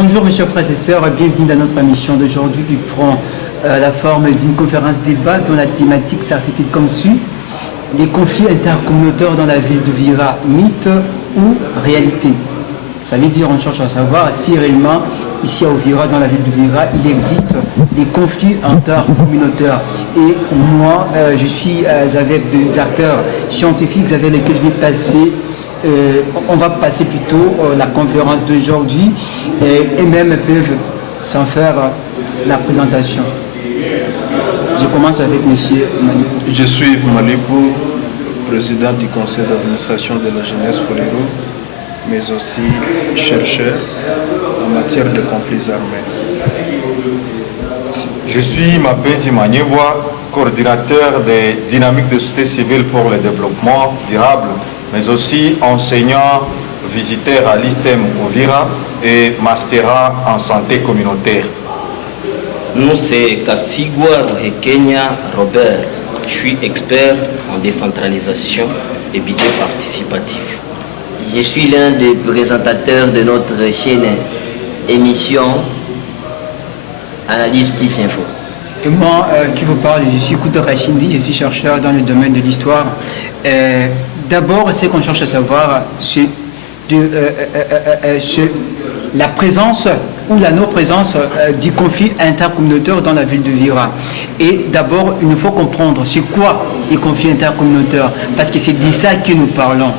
Bonjour mes chers frères et sœurs, bienvenue dans notre émission d'aujourd'hui qui prend la forme d'une conférence débat dont la thématique s'articule comme suit: les conflits intercommunautaires dans la ville d'Uvira, mythe ou réalité. Ça veut dire on cherche à savoir si réellement ici à Uvira, dans la ville d'Uvira, il existe des conflits intercommunautaires. Et moi, je suis avec des acteurs scientifiques avec lesquels je vais passer. On va passer plutôt la conférence d'aujourd'hui et même peuvent s'en faire la présentation. Je commence avec M. Malipou. Je suis Yves Malipou, président du conseil d'administration de la jeunesse Folero, mais aussi chercheur en matière de conflits armés. Je suis Mapenzi Magnevoa, coordinateur des dynamiques de société civile pour le développement durable, mais aussi enseignant visiteur à l'ISTEM Uvira et mastera en santé communautaire. Nous, c'est Kassigwa Kenya Robert. Je suis expert en décentralisation et budget participatif. Je suis l'un des présentateurs de notre chaîne émission Analyse Plus Info. Et moi, qui vous parle, je suis Kouta Rachindi, je suis chercheur dans le domaine de l'histoire. D'abord, ce qu'on cherche à savoir, c'est la présence ou la non-présence du conflit intercommunautaire dans la ville de Vira. Et d'abord, il nous faut comprendre c'est quoi les conflits intercommunautaires, parce que c'est de ça que nous parlons.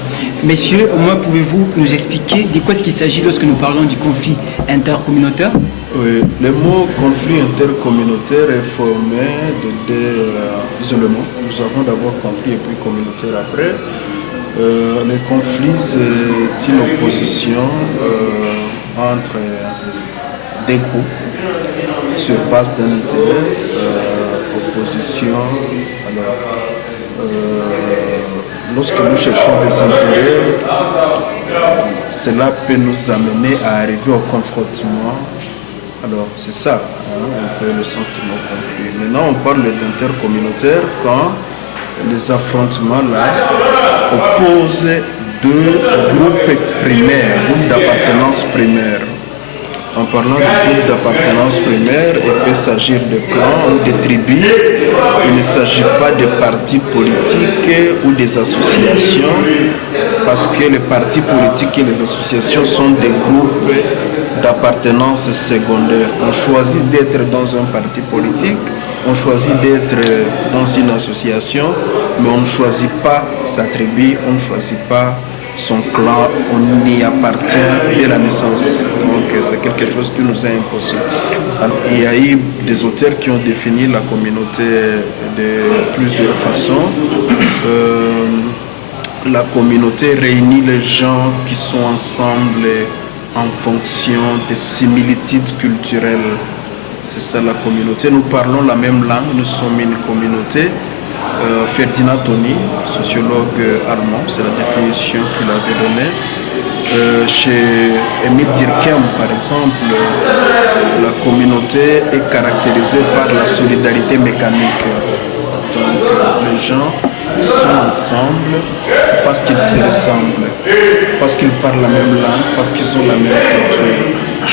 Messieurs, au moins pouvez-vous nous expliquer de quoi est-ce qu'il s'agit lorsque nous parlons du conflit intercommunautaire? Oui, le mot conflit intercommunautaire est formé de deux éléments. Nous avons d'abord conflit et puis communautaire après. Le conflit, c'est une opposition entre des groupes sur base d'un intérêt. Opposition, lorsque nous cherchons des intérêts, cela peut nous amener à arriver au confrontement. Alors, c'est ça, un peu le sens du mot conflit. Maintenant, on parle d'intercommunautaire quand les affrontements là opposent deux groupes primaires, groupes d'appartenance primaire. En parlant de groupes d'appartenance primaire, il peut s'agir de clans ou de tribus. Il ne s'agit pas de partis politiques ou des associations, parce que les partis politiques et les associations sont des groupes d'appartenance secondaire. On choisit d'être dans un parti politique, on choisit d'être dans une association, mais on ne choisit pas sa tribu, on ne choisit pas son clan, on y appartient dès la naissance. Donc c'est quelque chose qui nous est imposé. Alors, il y a eu des auteurs qui ont défini la communauté de plusieurs façons. La communauté réunit les gens qui sont ensemble en fonction des similitudes culturelles. C'est ça la communauté. Nous parlons la même langue, nous sommes une communauté. Ferdinand Tony, sociologue allemand, c'est la définition qu'il avait donnée. Chez Émile Durkheim, par exemple, la communauté est caractérisée par la solidarité mécanique. Donc les gens sont ensemble parce qu'ils se ressemblent, parce qu'ils parlent la même langue, parce qu'ils ont la même culture.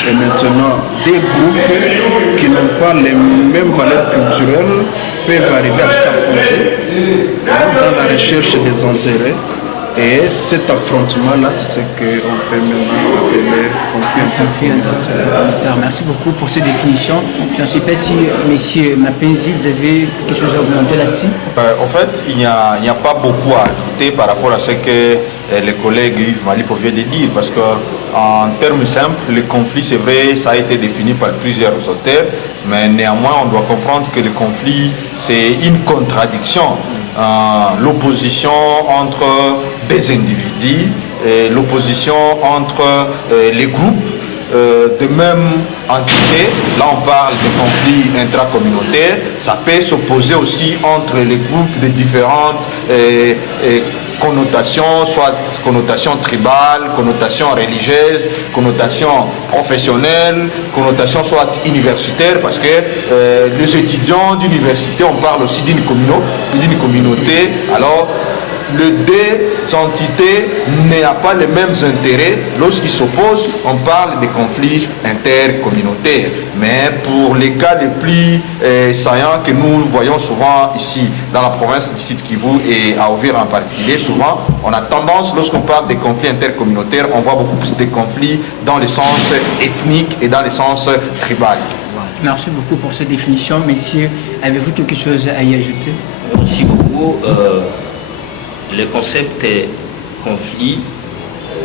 Et maintenant, des groupes qui n'ont pas les mêmes valeurs culturelles peuvent arriver à s'affronter dans la recherche des intérêts. Et cet affrontement-là, c'est ce qu'on peut maintenant appeler conflit intercommunautaire. Merci beaucoup pour ces définitions. Je ne sais pas si, messieurs Mapenzi, vous avez quelque chose à augmenter là-dessus. En fait, il n'y a pas beaucoup à ajouter par rapport à ce que les collègues Yves Malipou viennent de dire, parce qu'en termes simples, le conflit, c'est vrai, ça a été défini par plusieurs auteurs, mais néanmoins, on doit comprendre que le conflit, c'est une contradiction. L'opposition entre des individus, l'opposition entre les groupes de même entité. Là on parle de conflits intracommunautaires. Ça peut s'opposer aussi entre les groupes de différentes connotations, soit connotation tribale, connotation religieuse, connotation professionnelle, connotation soit universitaire, parce que les étudiants d'université, on parle aussi d'une communauté. Alors les deux entités n'ont pas les mêmes intérêts. Lorsqu'ils s'opposent, on parle de conflits intercommunautaires. Mais pour les cas les plus saillants que nous voyons souvent ici, dans la province du Sud Kivu et à Uvira en particulier, souvent, on a tendance, lorsqu'on parle des conflits intercommunautaires, on voit beaucoup plus de conflits dans le sens ethnique et dans le sens tribal. Merci beaucoup pour cette définition. Messieurs, avez-vous quelque chose à y ajouter? Merci beaucoup. Le concept est conflit,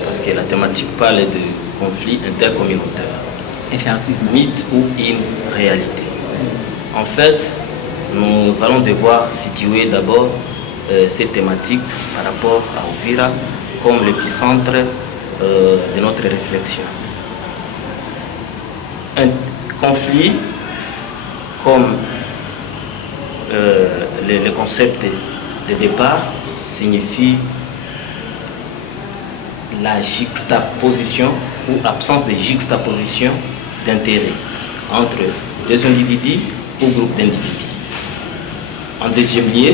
parce que la thématique parle de conflit intercommunautaire. Effectivement. Mythe ou une réalité. En fait, nous allons devoir situer d'abord cette thématique par rapport à Uvira comme l'épicentre de notre réflexion. Un conflit, comme le concept de départ, signifie la juxtaposition ou absence de juxtaposition d'intérêts entre des individus ou groupes d'individus. En deuxième lieu,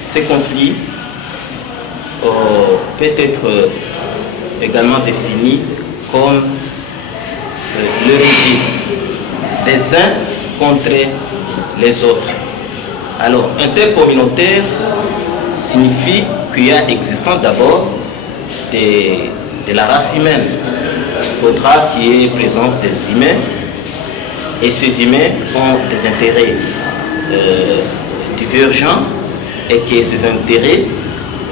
ces conflits peut être également définis comme le régime des uns contre les autres. Alors, intercommunautaire signifie qu'il y a existence d'abord de la race humaine. Il faudra qu'il y ait présence des humains, et ces humains ont des intérêts divergents et que ces intérêts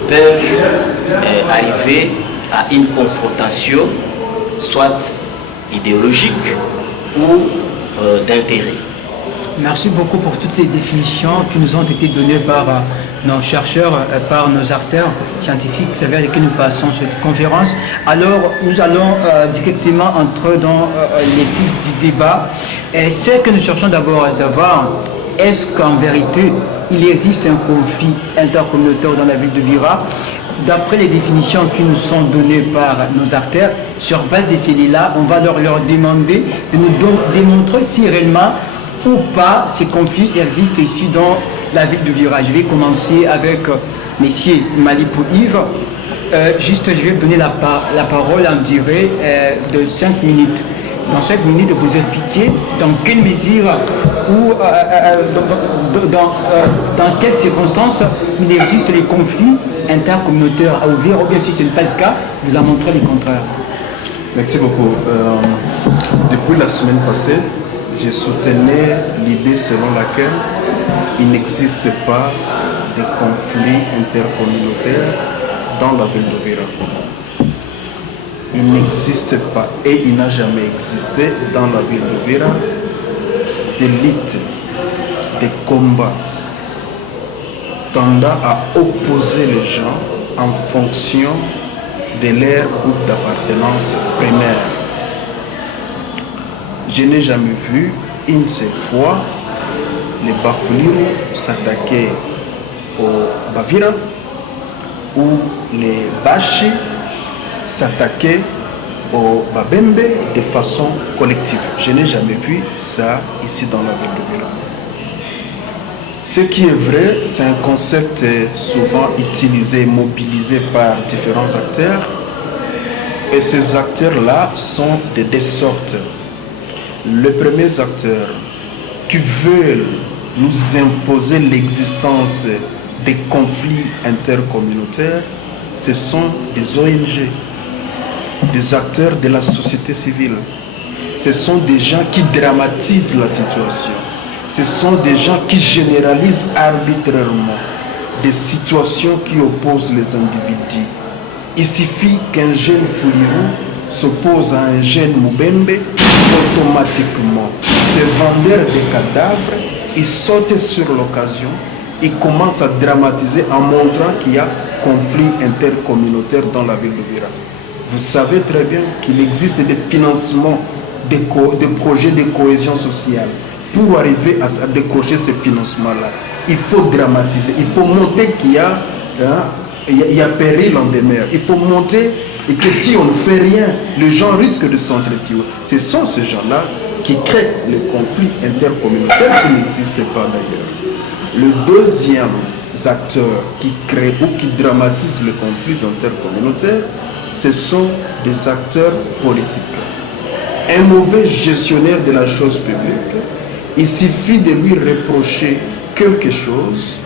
peuvent arriver à une confrontation, soit idéologique ou d'intérêt. Merci beaucoup pour toutes les définitions qui nous ont été données par nos chercheurs, par nos acteurs scientifiques avec lesquels nous passons cette conférence. Alors, nous allons directement entrer dans les vifs du débat. Et ce que nous cherchons d'abord à savoir, est-ce qu'en vérité, il existe un conflit intercommunautaire dans la ville de Uvira? D'après les définitions qui nous sont données par nos acteurs, sur base de ces là on va leur demander de nous démontrer si réellement ou pas ces conflits existent ici dans la ville de Uvira. Je vais commencer avec messieurs Malipou Yves. Je vais donner la parole en durée de 5 minutes. Dans 5 minutes, vous expliquer dans quelle mesure ou dans quelles circonstances il existe les conflits intercommunautaires à Uvira, ou bien si ce n'est pas le cas, vous en montrez le contraire. Merci beaucoup. Depuis la semaine passée, j'ai soutenu l'idée selon laquelle il n'existe pas de conflits intercommunautaires dans la ville d'Uvira. Il n'existe pas et il n'a jamais existé dans la ville d'Uvira des luttes, des combats tendant à opposer les gens en fonction de leur groupe d'appartenance primaire. Je n'ai jamais vu une seule fois les Bafuliro s'attaquer aux Bavira ou les Bashi s'attaquer aux Babembe de façon collective. Je n'ai jamais vu ça ici dans la ville de Uvira. Ce qui est vrai, c'est un concept souvent utilisé, mobilisé par différents acteurs. Et ces acteurs-là sont de deux sortes. Les premiers acteurs qui veulent nous imposer l'existence des conflits intercommunautaires, ce sont des ONG, des acteurs de la société civile. Ce sont des gens qui dramatisent la situation. Ce sont des gens qui généralisent arbitrairement des situations qui opposent les individus. Il suffit qu'un jeune Fouirou s'oppose à un jeune Mubembe, automatiquement, ce vendeur de cadavres, il saute sur l'occasion, il commence à dramatiser en montrant qu'il y a conflit intercommunautaire dans la ville d'Uvira. Vous savez très bien qu'il existe des financements de projets de cohésion sociale. Pour arriver à décrocher ces financements-là, il faut dramatiser, il faut montrer qu'il y a péril en demeure. Il faut montrer que si on ne fait rien, les gens risquent de s'entretuer. Ce sont ces gens-là qui créent les conflits intercommunautaires qui n'existent pas d'ailleurs. Le deuxième acteurs qui créent ou qui dramatisent le conflit intercommunautaire, ce sont des acteurs politiques. Un mauvais gestionnaire de la chose publique, il suffit de lui reprocher quelque chose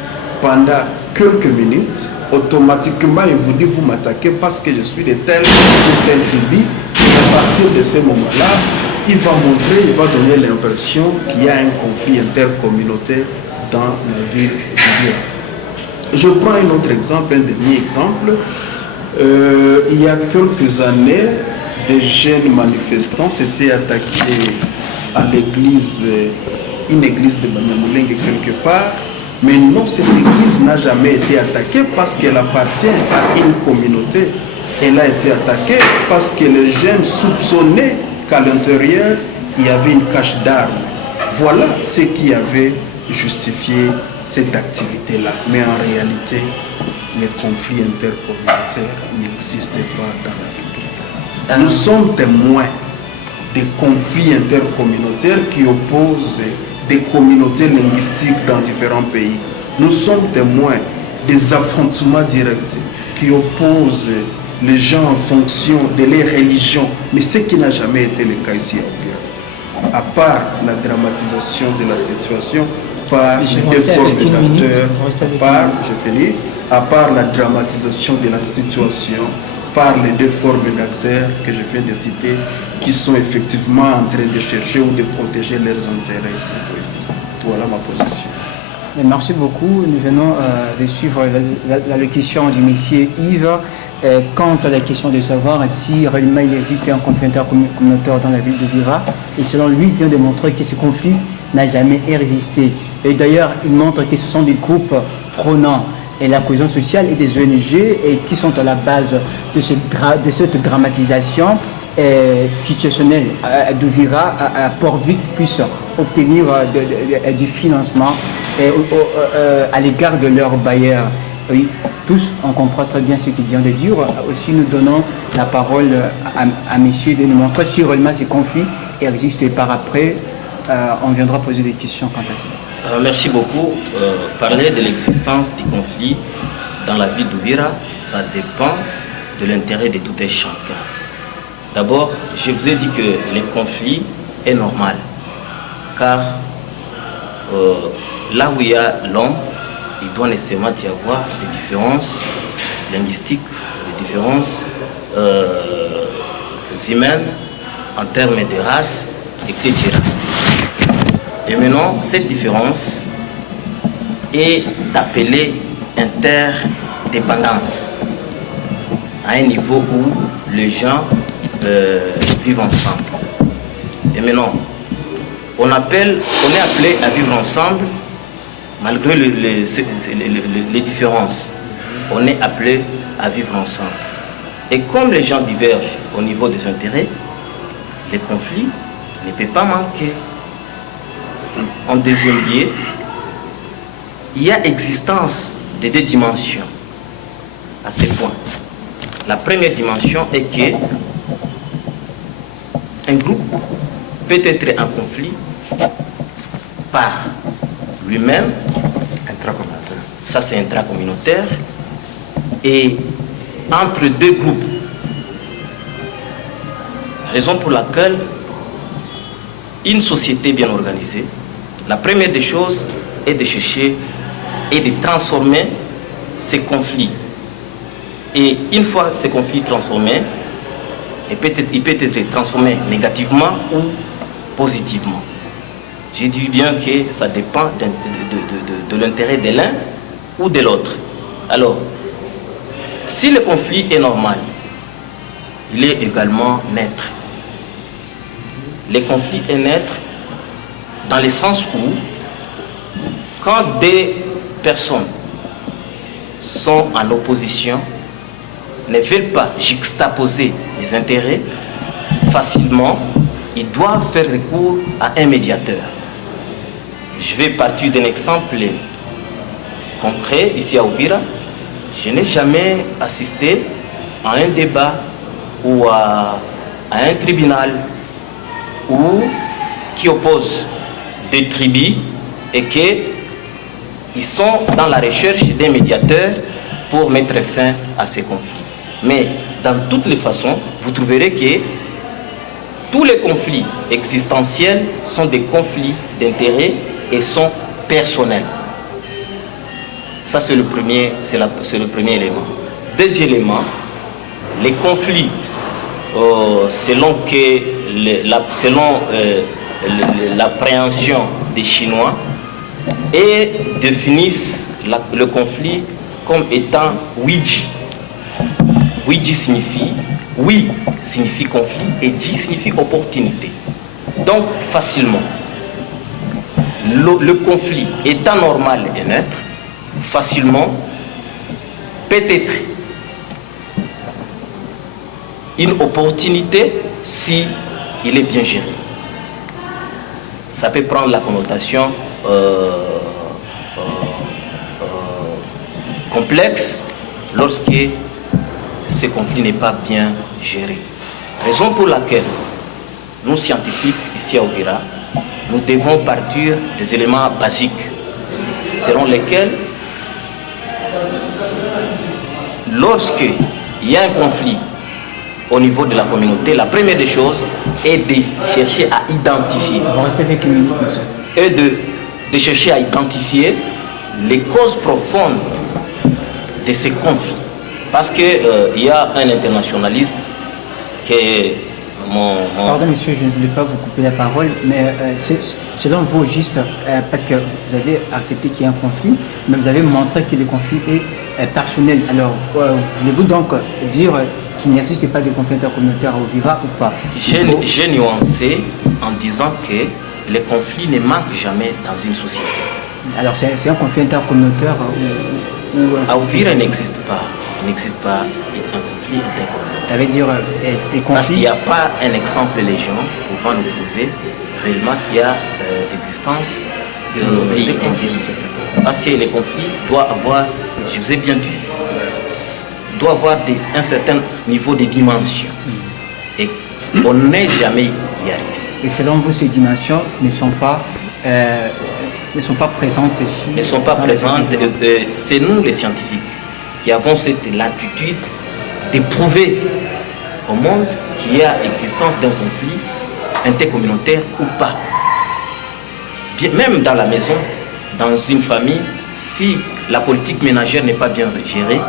pendant quelques minutes, automatiquement il vous dit vous m'attaquez parce que je suis de tel ou tel tribu. Et à partir de ce moment-là, il va montrer, il va donner l'impression qu'il y a un conflit intercommunautaire dans la ville d'Uvira. Je prends un autre exemple, un dernier exemple. Il y a quelques années, des jeunes manifestants s'étaient attaqués à l'église, une église de Banyamulenge quelque part. Mais non, cette église n'a jamais été attaquée parce qu'elle appartient à une communauté. Elle a été attaquée parce que les jeunes soupçonnaient qu'à l'intérieur, il y avait une cache d'armes. Voilà ce qui avait justifié cette activité-là. Mais en réalité, les conflits intercommunautaires n'existaient pas dans la ville. Nous sommes témoins des conflits intercommunautaires qui opposent des communautés linguistiques dans différents pays. Nous sommes témoins des affrontements directs qui opposent les gens en fonction de leur religion, mais ce qui n'a jamais été le cas ici à Uvira. À part la dramatisation de la situation par les deux formes d'acteurs, à part la dramatisation de la situation par les deux formes d'acteurs que je viens de citer, qui sont effectivement en train de chercher ou de protéger leurs intérêts égoïstes. Voilà ma position. Merci beaucoup. Nous venons de suivre l'allocution du monsieur Yves. Quant à la question de savoir si réellement il existe un conflit intercommunautaire dans la ville de Uvira, et selon lui, il vient de montrer que ce conflit n'a jamais existé. Et d'ailleurs, il montre que ce sont des groupes prônant et la cohésion sociale et des ONG et qui sont à la base de cette dramatisation situationnelle d'Uvira pour vite puisse obtenir du financement à l'égard de leurs bailleurs. Oui, tous, on comprend très bien ce qu'il vient de dire. Aussi, nous donnons la parole à messieurs de nous montrer si réellement ces conflits existent et par après, on viendra poser des questions quant à ça. Merci beaucoup. Parler de l'existence du conflit dans la ville d'Uvira, ça dépend de l'intérêt de tout un chacun. D'abord, je vous ai dit que le conflit est normal, car là où il y a l'homme, il doit nécessairement y avoir des différences linguistiques, des différences humaines en termes de race, etc. Et maintenant, cette différence est appelée interdépendance, à un niveau où les gens vivent ensemble. Et maintenant, on est appelé à vivre ensemble malgré les différences. On est appelé à vivre ensemble. Et comme les gens divergent au niveau des intérêts, les conflits ne peuvent pas manquer. En deuxième lieu, il y a existence de deux dimensions à ce point. La première dimension est que un groupe peut être en conflit par lui-même, ça c'est intracommunautaire, et entre deux groupes. Raison pour laquelle une société bien organisée, la première des choses est de chercher et de transformer ces conflits. Et une fois ces conflits transformés, il peut être transformé négativement ou positivement. Je dis bien que ça dépend de l'intérêt de l'un ou de l'autre. Alors, si le conflit est normal, il est également naître. Le conflit est naître dans le sens où, quand des personnes sont en opposition, ne veulent pas juxtaposer les intérêts facilement, ils doivent faire recours à un médiateur. Je vais partir d'un exemple concret ici à Uvira. Je n'ai jamais assisté à un débat ou à un tribunal qui oppose des tribus et que ils sont dans la recherche des médiateurs pour mettre fin à ces conflits. Mais dans toutes les façons, vous trouverez que tous les conflits existentiels sont des conflits d'intérêt et sont personnels. Ça, c'est le premier élément. Deuxième élément, les conflits, selon l'appréhension des Chinois, et définissent le conflit comme étant Ouiji. Ouiji signifie oui signifie conflit et ji signifie opportunité. Donc facilement, le conflit étant normal et neutre, facilement peut être une opportunité si il est bien géré. Ça peut prendre la connotation complexe lorsque ce conflit n'est pas bien géré. Raison pour laquelle nous, scientifiques, ici à Uvira, nous devons partir des éléments basiques selon lesquels, lorsqu'il y a un conflit au niveau de la communauté, la première des choses est de chercher à identifier et de chercher à identifier les causes profondes de ces conflits. Parce qu'il y a un internationaliste qui est Pardon monsieur, je ne voulais pas vous couper la parole, mais selon vous, juste parce que vous avez accepté qu'il y ait un conflit, mais vous avez montré que le conflit est personnel. Alors, voulez-vous donc dire qu'il n'existe pas de conflit intercommunautaire au Uvira ou pas? J'ai nuancé en disant que les conflits ne manquent jamais dans une société. Alors, c'est un conflit intercommunautaire à Uvira, il n'existe pas. Il n'existe pas un conflit intercommunautaire. Ça veut dire les conflits... Parce qu'il n'y a pas un exemple légion pouvant nous prouver réellement qu'il y a l'existence de conflits. Parce que les conflits doivent avoir, je vous ai bien dit, doivent avoir un certain niveau de dimension. Et on n'est jamais y arrivé. Et selon vous, ces dimensions ne sont pas présentes ici? Ne sont pas présentes. C'est nous, les scientifiques, qui avons cette latitude de prouver au monde qu'il y a existence d'un conflit intercommunautaire ou pas. Même dans la maison, dans une famille, si la politique ménagère n'est pas bien gérée,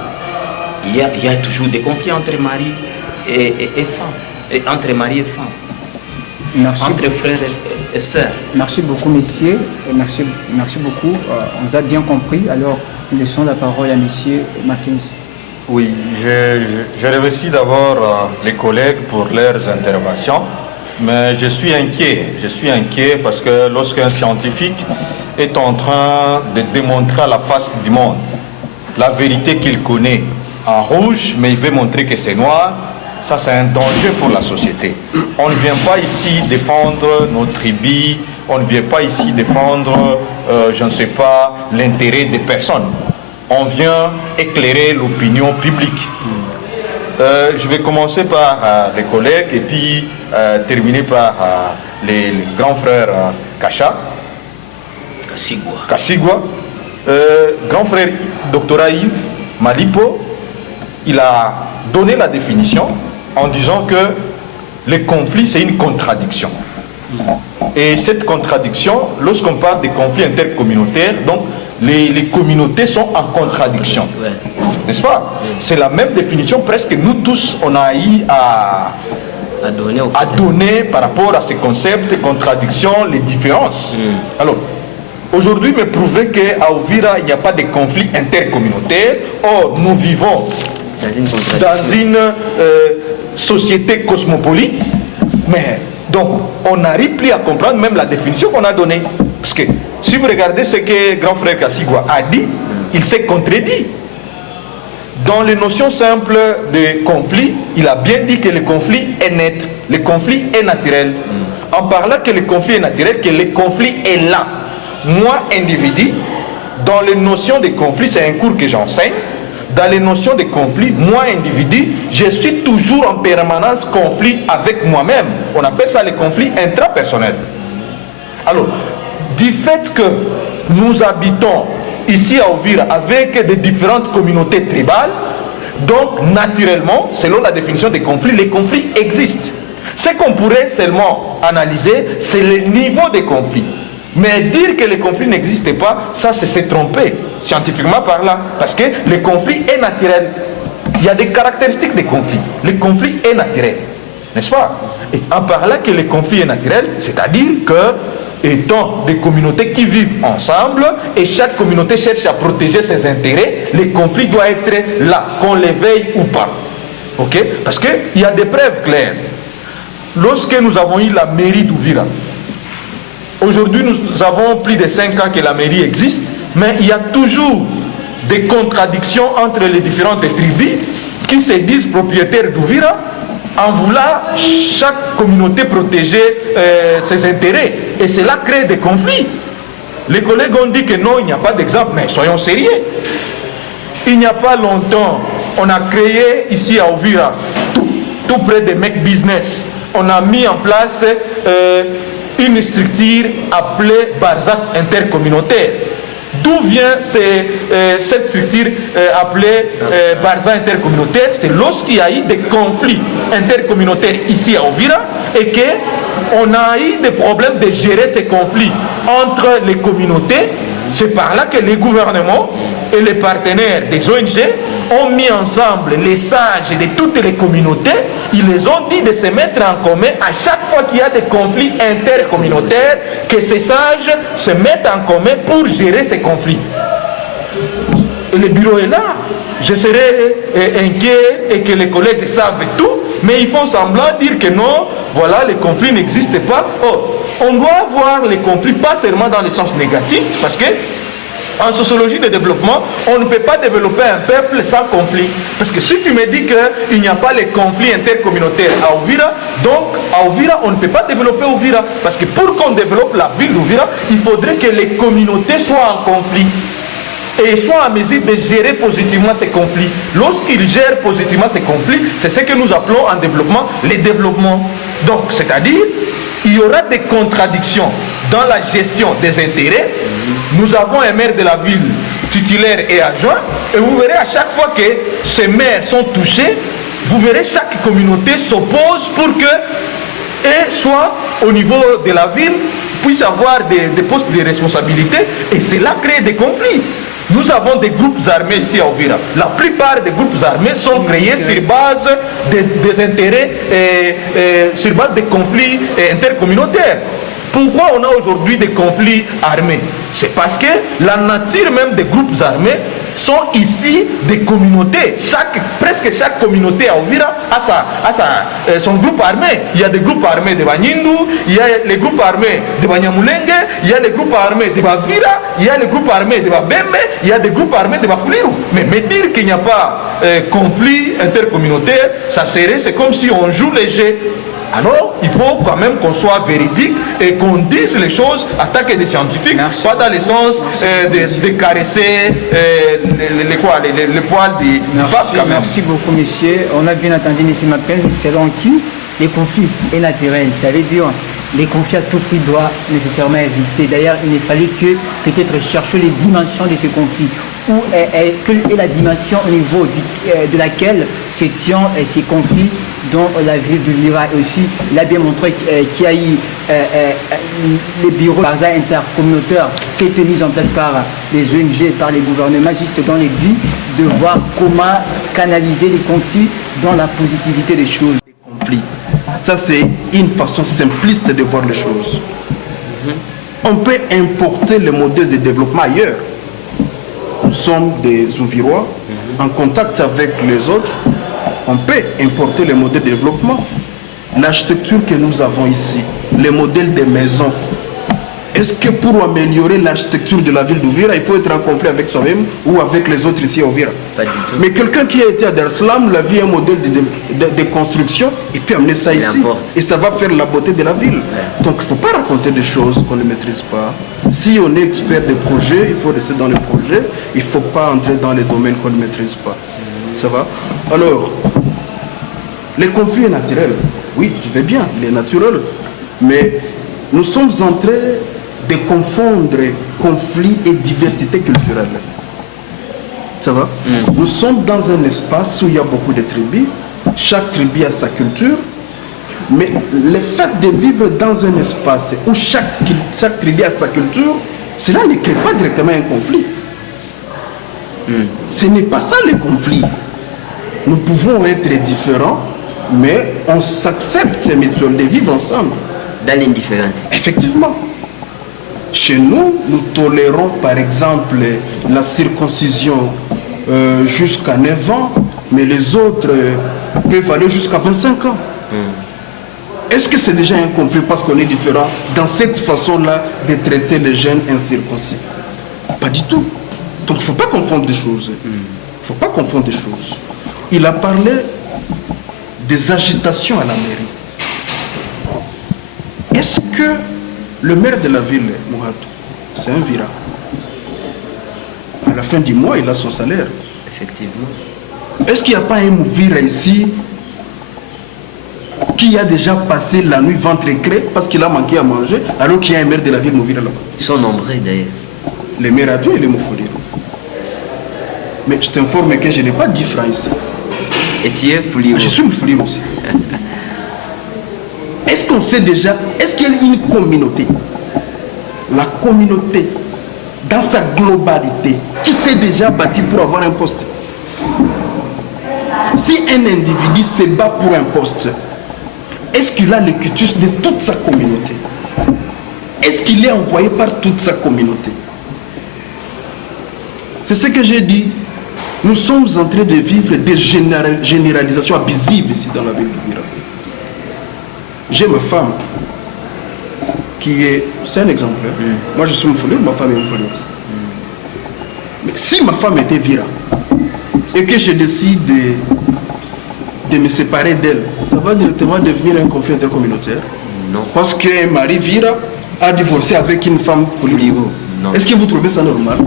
il y a toujours des conflits entre mari et femme, et entre mari et femme. Merci. Entre frères et sœurs. Merci beaucoup, messieurs. Et merci beaucoup. On vous a bien compris. Alors, nous laissons la parole à monsieur Martins. Oui, je remercie d'abord les collègues pour leurs interventions, mais je suis inquiet parce que lorsqu'un scientifique est en train de démontrer à la face du monde la vérité qu'il connaît en rouge, mais il veut montrer que c'est noir, ça c'est un danger pour la société. On ne vient pas ici défendre nos tribus, on ne vient pas ici défendre, je ne sais pas, l'intérêt des personnes. On vient éclairer l'opinion publique. Je vais commencer par les collègues et puis terminer par les grands frères Kassigwa. Grand frère Dr Yves Malipo, il a donné la définition en disant que le conflit c'est une contradiction. Et cette contradiction, lorsqu'on parle des conflits intercommunautaires, donc les communautés sont en contradiction. N'est-ce pas? C'est la même définition presque nous tous on a eu à donner par rapport à ces concepts, contradictions, les différences. Alors, aujourd'hui, me prouver qu'à Uvira, il n'y a pas de conflit intercommunautaire. Or, nous vivons dans une société cosmopolite. Mais, donc, on n'arrive plus à comprendre même la définition qu'on a donnée. Parce que, si vous regardez ce que grand frère Kassigwa a dit, il s'est contredit. Dans les notions simples de conflit, il a bien dit que le conflit est naître, le conflit est naturel. En parlant que le conflit est naturel, que le conflit est là. Moi, individu, dans les notions de conflit, c'est un cours que j'enseigne, dans les notions de conflit, moi, individu, je suis toujours en permanence conflit avec moi-même. On appelle ça le conflit intrapersonnel. Alors, du fait que nous habitons ici à Uvira avec des différentes communautés tribales. Donc, naturellement, selon la définition des conflits, les conflits existent. Ce qu'on pourrait seulement analyser, c'est le niveau des conflits. Mais dire que les conflits n'existent pas, ça c'est se tromper, scientifiquement parlant. Parce que le conflit est naturel. Il y a des caractéristiques des conflits. Le conflit est naturel. N'est-ce pas? Et en parlant que le conflit est naturel, c'est-à-dire que, étant des communautés qui vivent ensemble et chaque communauté cherche à protéger ses intérêts, le conflit doit être là, qu'on l'éveille ou pas. Ok? Parce qu'il y a des preuves claires. Lorsque nous avons eu la mairie d'Uvira, aujourd'hui nous avons plus de 5 ans que la mairie existe, mais il y a toujours des contradictions entre les différentes tribus qui se disent propriétaires d'Uvira en voulant chaque communauté protéger ses intérêts. Et cela crée des conflits. Les collègues ont dit que non, il n'y a pas d'exemple, mais soyons sérieux. Il n'y a pas longtemps, on a créé ici à Uvira, tout près de Make Business, on a mis en place une structure appelée Barzac intercommunautaire. D'où vient cette structure appelée Barzac intercommunautaire? C'est lorsqu'il y a eu des conflits intercommunautaires ici à Uvira et qu'on a eu des problèmes de gérer ces conflits entre les communautés. C'est par là que les gouvernements et les partenaires des ONG ont mis ensemble les sages de toutes les communautés. Ils les ont dit de se mettre en commun à chaque fois qu'il y a des conflits intercommunautaires, que ces sages se mettent en commun pour gérer ces conflits. Et le bureau est là. Je serais inquiet et que les collègues savent tout, mais ils font semblant de dire que non, voilà, les conflits n'existent pas. Oh, on doit voir les conflits pas seulement dans le sens négatif, parce que en sociologie de développement, on ne peut pas développer un peuple sans conflit. Parce que si tu me dis qu'il n'y a pas les conflits intercommunautaires à Uvira, donc à Uvira, on ne peut pas développer Uvira. Parce que pour qu'on développe la ville d'Uvira, il faudrait que les communautés soient en conflit et soient en mesure de gérer positivement ces conflits. Lorsqu'ils gèrent positivement ces conflits, c'est ce que nous appelons en développement les développements. Donc, c'est-à-dire, il y aura des contradictions dans la gestion des intérêts. Nous avons un maire de la ville titulaire et adjoint, et vous verrez à chaque fois que ces maires sont touchés, vous verrez chaque communauté s'oppose pour que, et soit au niveau de la ville, puisse avoir des postes de responsabilité, et cela crée des conflits. Nous avons des groupes armés ici à Uvira. La plupart des groupes armés sont créés sur base des intérêts, sur base des conflits intercommunautaires. Pourquoi on a aujourd'hui des conflits armés? C'est parce que la nature même des groupes armés sont ici des communautés. Presque chaque communauté à Uvira a son groupe armé. Il y a des groupes armés de Banyindu, il y a les groupes armés de Banyamulenge, il y a les groupes armés de Bavira, il y a les groupes armés de Babembe, il y a des groupes armés de Bafuliru. Mais me dire qu'il n'y a pas conflit intercommunautaire, c'est comme si on joue les jeux. Alors, il faut quand même qu'on soit véridique et qu'on dise les choses en tant que des scientifiques, pas dans le sens de caresser les poils du pape quand même. Merci beaucoup, monsieur. On a bien entendu, monsieur Mapens, selon qui les conflits est naturel. Ça veut dire les conflits à tout prix doivent nécessairement exister. D'ailleurs, il fallait que peut-être chercher les dimensions de ces conflits. Quelle est la dimension au niveau de laquelle se tiennent ces conflits dans la ville d'Uvira aussi. Il a bien montré qu'il y a eu les bureaux Barzac intercommunautaires qui ont été mis en place par les ONG, par les gouvernements, juste dans le but de voir comment canaliser les conflits dans la positivité des choses. Les conflits, ça c'est une façon simpliste de voir les choses. On peut importer le modèle de développement ailleurs. Nous sommes des Ouvirois en contact avec les autres. On peut importer les modèles de développement. L'architecture que nous avons ici, les modèles des maisons. Est-ce que pour améliorer l'architecture de la ville d'Uvira, il faut être en conflit avec soi-même ou avec les autres ici à Uvira? Pas du tout. Mais quelqu'un qui a été à Dar es Salaam, l'a vu un modèle de construction et puis amener ça ici. Et ça va faire la beauté de la ville. Ouais. Donc il ne faut pas raconter des choses qu'on ne maîtrise pas. Si on est expert des projets, il faut rester dans les projets. Il ne faut pas entrer dans les domaines qu'on ne maîtrise pas. Ça va? Alors, les conflits sont naturels. Oui, je vais bien, il est naturel. Mais nous sommes entrés de confondre conflit et diversité culturelle. Ça va? Nous sommes dans un espace où il y a beaucoup de tribus. Chaque tribu a sa culture. Mais le fait de vivre dans un espace où chaque tribu a sa culture, cela ne crée pas directement un conflit. Ce n'est pas ça le conflit. Nous pouvons être différents, mais on s'accepte mutuellement de vivre ensemble. Dans l'indifférence. Effectivement. Chez nous, nous tolérons par exemple la circoncision jusqu'à 9 ans, mais les autres peuvent aller jusqu'à 25 ans. Est-ce que c'est déjà un conflit parce qu'on est différent dans cette façon-là de traiter les jeunes incirconcis? Pas du tout. Donc il ne faut pas confondre des choses. Il ne faut pas confondre des choses. Il a parlé des agitations à la mairie. Est-ce que le maire de la ville, Mohatou, c'est un vira? À la fin du mois, il a son salaire. Effectivement. Est-ce qu'il n'y a pas un mouvira ici qui a déjà passé la nuit ventre écré parce qu'il a manqué à manger, alors qu'il y a un maire de la ville mouvira là-bas? Ils sont nombreux d'ailleurs. Les maires adjoints et les Moufouliro. Mais je t'informe que je n'ai pas 10 francs ici. Et tu es Fouliro. Je suis Moufouliro aussi. Est-ce qu'on sait déjà, est-ce qu'il y a une communauté, la communauté, dans sa globalité, qui s'est déjà bâtie pour avoir un poste? Si un individu se bat pour un poste, est-ce qu'il a le quitus de toute sa communauté? Est-ce qu'il est envoyé par toute sa communauté? C'est ce que j'ai dit. Nous sommes en train de vivre des généralisations abusives ici dans la ville de Vira. J'ai ma femme qui est... C'est un exemple. Moi je suis un fouleur, ma femme est un fouleur. Mais si ma femme était Vira et que je décide de me séparer d'elle, ça va directement devenir un conflit intercommunautaire? Non. Parce qu'un mari Vira a divorcé avec une femme Fouliro. Non. Est-ce que vous trouvez ça normal?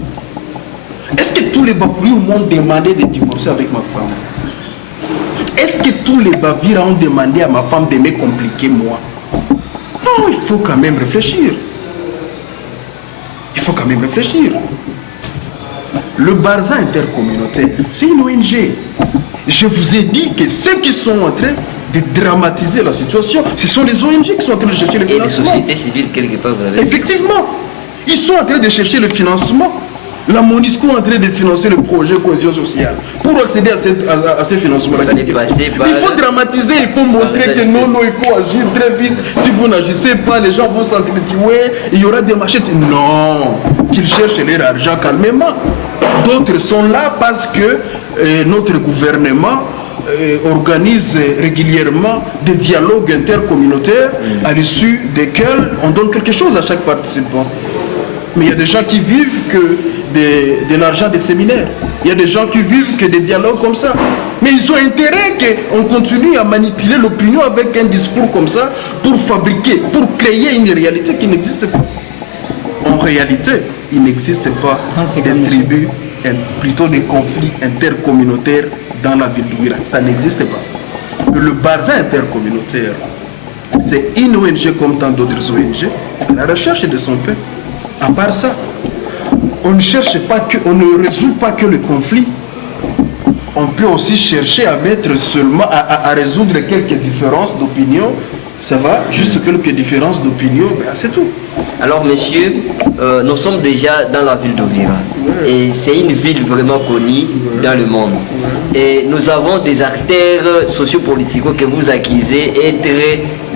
Est-ce que tous les Bafoulis m'ont demandé de divorcer avec ma femme? Est-ce que tous les Baviras ont demandé à ma femme de me compliquer moi? Non, il faut quand même réfléchir. Il faut quand même réfléchir. Le Barza intercommunautaire, c'est une ONG. Je vous ai dit que ceux qui sont en train de dramatiser la situation, ce sont les ONG qui sont en train de chercher le Et les financement. sociétés civiles, quelque part, vous avez... Effectivement, ils sont en train de chercher le financement. La MONUSCO est en train de financer le projet cohésion sociale. Pour accéder à ces financements-là, il faut dramatiser, il faut montrer que non, il faut agir très vite. Si vous n'agissez pas, les gens vont s'entretuer, il y aura des machettes. Non, qu'ils cherchent leur argent calmement. D'autres sont là parce que notre gouvernement organise régulièrement des dialogues intercommunautaires à l'issue desquels on donne quelque chose à chaque participant. Mais il y a des gens qui vivent que de l'argent des séminaires. Il y a des gens qui vivent que des dialogues comme ça. Mais ils ont intérêt qu'on continue à manipuler l'opinion avec un discours comme ça pour fabriquer, pour créer une réalité qui n'existe pas. En réalité, il n'existe pas des tribus, plutôt des conflits intercommunautaires dans la ville d'Ouira. Ça n'existe pas. Le Barza intercommunautaire, c'est une ONG comme tant d'autres ONG, la recherche de son peuple. À part ça, on ne cherche pas que, on ne résout pas que le conflit. On peut aussi chercher à mettre seulement à résoudre quelques différences d'opinion. Ça va, juste quelques différences d'opinion, ben c'est tout. Alors, monsieur, nous sommes déjà dans la ville d'Ouvira. Et c'est une ville vraiment connue dans le monde. Et nous avons des acteurs sociopolitiques que vous accusez être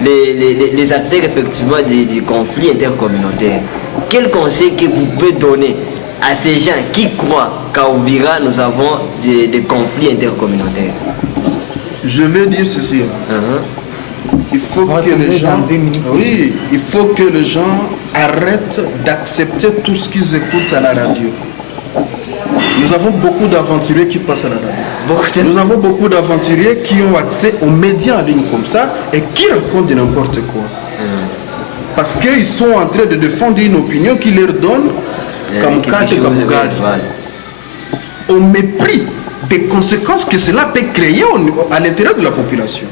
les acteurs effectivement du conflit intercommunautaire. Quel conseil que vous pouvez donner à ces gens qui croient qu'à Ouvira nous avons des conflits intercommunautaires? Je vais dire ceci. Il faut que les gens, oui, il faut que les gens arrêtent d'accepter tout ce qu'ils écoutent à la radio. Nous avons beaucoup d'aventuriers qui passent à la radio. Nous avons beaucoup d'aventuriers qui ont accès aux médias en ligne comme ça et qui racontent de n'importe quoi. Parce qu'ils sont en train de défendre une opinion qui leur donne au mépris des conséquences que cela peut créer à l'intérieur de la population.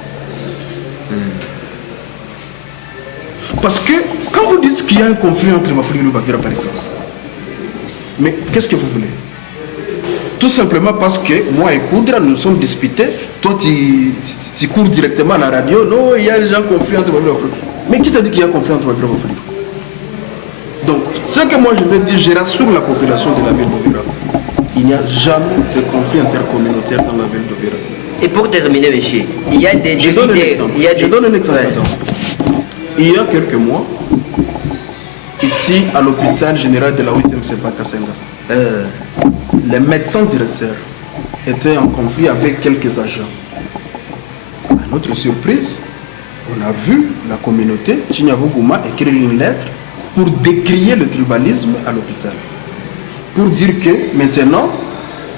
Parce que quand vous dites qu'il y a un conflit entre Bafouliru et Bavira, par exemple. Mais qu'est-ce que vous voulez? Tout simplement parce que moi et Koudra, nous sommes disputés. Toi, tu cours directement à la radio. Non, il y a déjà un conflit entre Bavira et Bafouliru. Mais qui t'a dit qu'il y a un conflit entre Bavira et Bafouliru? Donc, ce que moi je vais dire, je rassure la population de la ville d'Ovira. Il n'y a jamais de conflit intercommunautaire dans la ville d'Ovira. Et pour terminer, monsieur, il y a des... Je donne un exemple. Je donne un exemple. Ouais. Il y a quelques mois, ici à l'hôpital général de la 8e CEPA Kassenga, les médecins directeurs étaient en conflit avec quelques agents. À notre surprise, on a vu la communauté Chinyabougouma écrire une lettre pour décrier le tribalisme à l'hôpital. Pour dire que maintenant,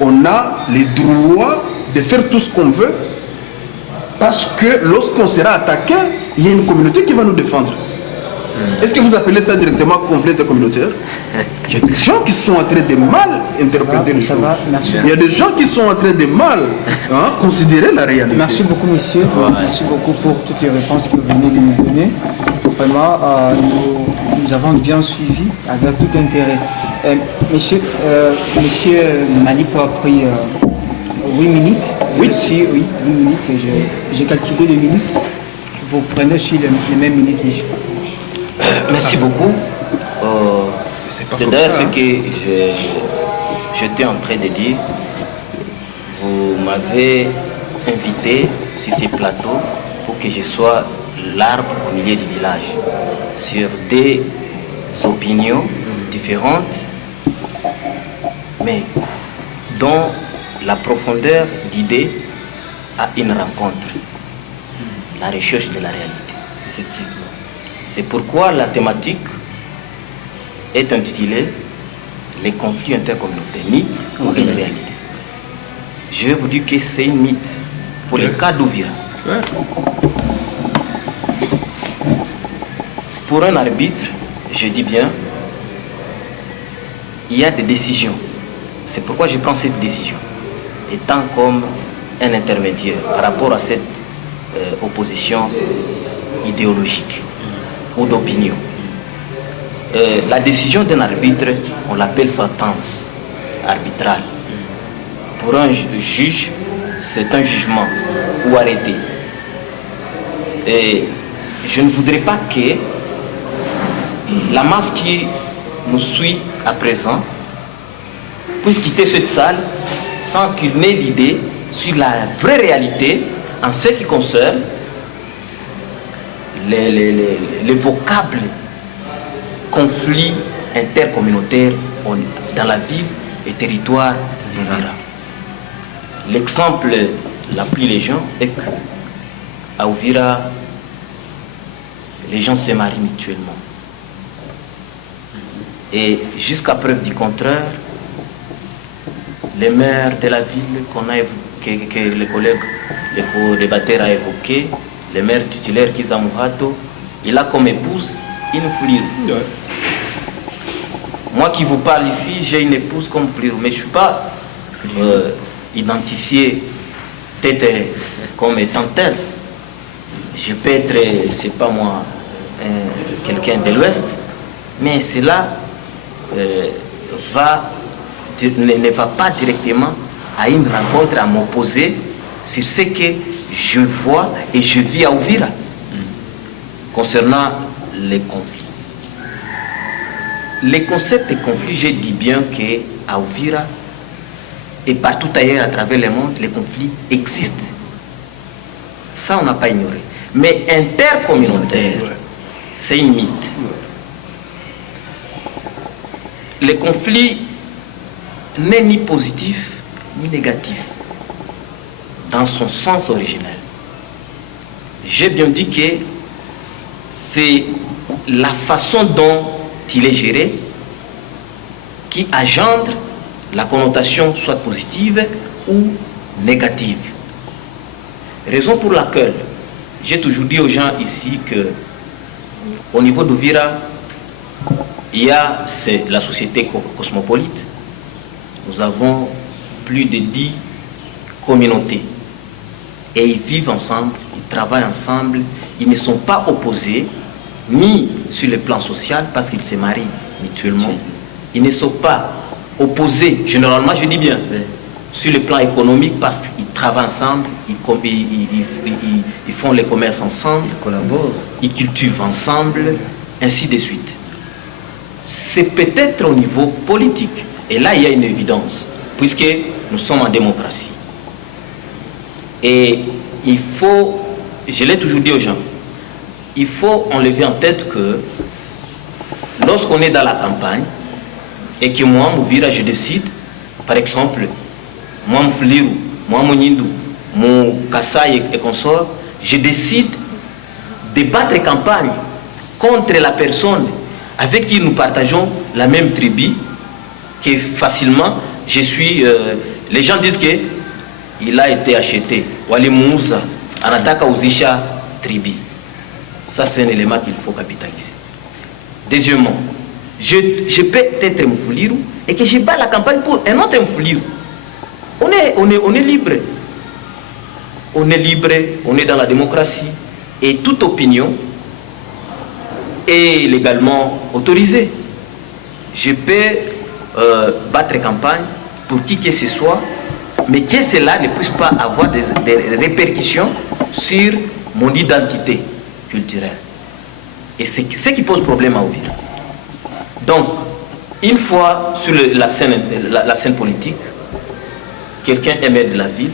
on a les droits de faire tout ce qu'on veut parce que lorsqu'on sera attaqué, il y a une communauté qui va nous défendre. Est-ce que vous appelez ça directement conflit communautaire? Il y a des gens qui sont en train de mal interpréter les choses. Il y a des gens qui sont en train de mal considérer la réalité. Merci beaucoup, monsieur. Merci beaucoup pour toutes les réponses que vous venez de nous donner. Vraiment, nous avons bien suivi avec tout intérêt. Monsieur Manipo a pris 8 minutes. Oui. Oui, 8 minutes. J'ai calculé les minutes. Vous prenez aussi les mêmes minutes, monsieur. Merci beaucoup. C'est d'ailleurs ce que j'étais en train de dire. Vous m'avez invité sur ces plateaux pour que je sois l'arbre au milieu du village, sur des opinions différentes, mais dont la profondeur d'idées a une rencontre, la recherche de la réalité. Effectivement. C'est pourquoi la thématique est intitulée les conflits intercommunautaires, mythes ou une réalité. Je vais vous dire que c'est une mythe pour le cas d'Ouvira. Pour un arbitre, je dis bien, il y a des décisions. C'est pourquoi je prends cette décision, étant comme un intermédiaire par rapport à cette opposition idéologique ou d'opinion. La décision d'un arbitre, on l'appelle sentence arbitrale. Pour un juge, c'est un jugement ou arrêté. Et je ne voudrais pas que la masse qui nous suit à présent puisse quitter cette salle sans qu'il n'ait l'idée sur la vraie réalité en ce qui concerne les vocables conflits intercommunautaires dans la ville et territoire d'Ouvira. L'exemple la plus légion est qu'à Ouvira, les gens se marient mutuellement. Et jusqu'à preuve du contraire, les maires de la ville que les collègues, les co-débatteurs a évoqué, le maire titulaire Kizamuhato, il a comme épouse une Fouliru. Ouais. Moi qui vous parle ici, j'ai une épouse comme Fouliru, mais je ne suis pas identifié peut-être comme étant tel. Je peux être, c'est pas moi, quelqu'un de l'Ouest, mais cela ne va pas directement à une rencontre à m'opposer sur ce que je vois et je vis à Ouvira concernant les conflits. Les concepts de conflits, je dis bien qu'à Ouvira et partout ailleurs à travers le monde, les conflits existent. Ça, on n'a pas ignoré. Mais intercommunautaire, c'est une mythe. Le conflit n'est ni positif ni négatif dans son sens originel. J'ai bien dit que c'est la façon dont il est géré qui engendre la connotation soit positive ou négative. Raison pour laquelle j'ai toujours dit aux gens ici que au niveau d'Ouvira, il y a la société cosmopolite. Nous avons plus de 10 communautés. Et ils vivent ensemble, ils travaillent ensemble, ils ne sont pas opposés ni sur le plan social parce qu'ils se marient mutuellement. Ils ne sont pas opposés, généralement je dis bien, sur le plan économique parce qu'ils travaillent ensemble, ils font les commerces ensemble, Ils collaborent. ils cultivent ensemble, ainsi de suite. C'est peut-être au niveau politique. Et là, il y a une évidence, puisque nous sommes en démocratie. Et il faut, je l'ai toujours dit aux gens, il faut enlever en tête que lorsqu'on est dans la campagne, et que moi, Mouvira, je décide, par exemple, moi, Mfliru, moi, Monindu, mon Kassai et consorts, je décide de battre campagne contre la personne avec qui nous partageons la même tribu, que facilement, je suis... les gens disent que il a été acheté. Wali Mouza, Anataka Uzisha tribu. Ça, c'est un élément qu'il faut capitaliser. Deuxièmement, je peux être Mfliru et que je bats la campagne pour un autre Mfliru. On est libre. On est libre, on est dans la démocratie. Et toute opinion est légalement autorisée. Je peux battre campagne pour qui que ce soit, mais que cela ne puisse pas avoir des répercussions sur mon identité culturelle. Et c'est ce qui pose problème à Uvira. Donc, une fois sur la scène politique, quelqu'un est maire de la ville,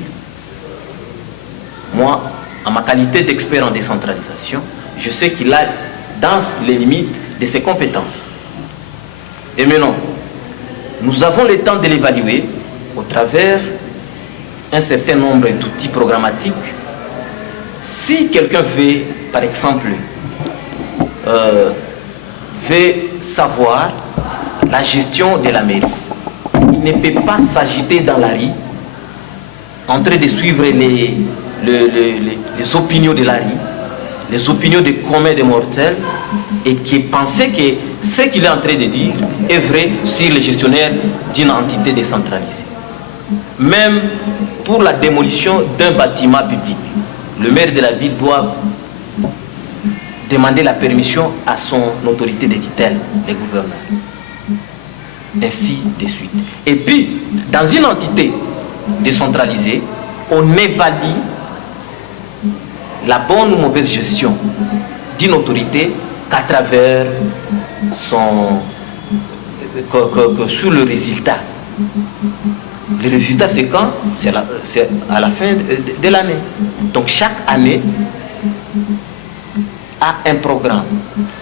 moi, en ma qualité d'expert en décentralisation, je sais qu'il a dans les limites de ses compétences. Et maintenant, nous avons le temps de l'évaluer au travers un certain nombre d'outils programmatiques. Si quelqu'un veut, par exemple, veut savoir la gestion de la mairie, il ne peut pas s'agiter dans la rue en train de suivre les opinions de la rue, les opinions des communs des mortels, et qui pensait que ce qu'il est en train de dire est vrai sur les gestionnaires d'une entité décentralisée. Même pour la démolition d'un bâtiment public, le maire de la ville doit demander la permission à son autorité de tutelle, les gouverneurs. Ainsi de suite. Et puis, dans une entité décentralisée, on évalue la bonne ou mauvaise gestion d'une autorité qu'à travers sur le résultat. Le résultat, c'est quand? C'est à la fin de l'année. Donc chaque année a un programme.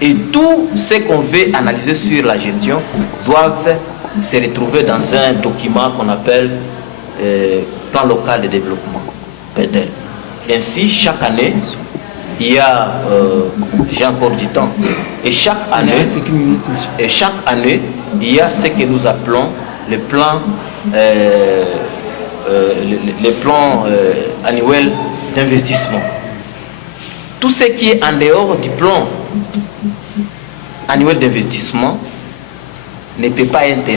Et tout ce qu'on veut analyser sur la gestion doivent se retrouver dans un document qu'on appelle plan local de développement, PEDEL. Ainsi, chaque année, il y a, j'ai encore du temps, et chaque année, il y a ce que nous appelons le plan, les plans annuels d'investissement. Tout ce qui est en dehors du plan annuel d'investissement ne peut pas être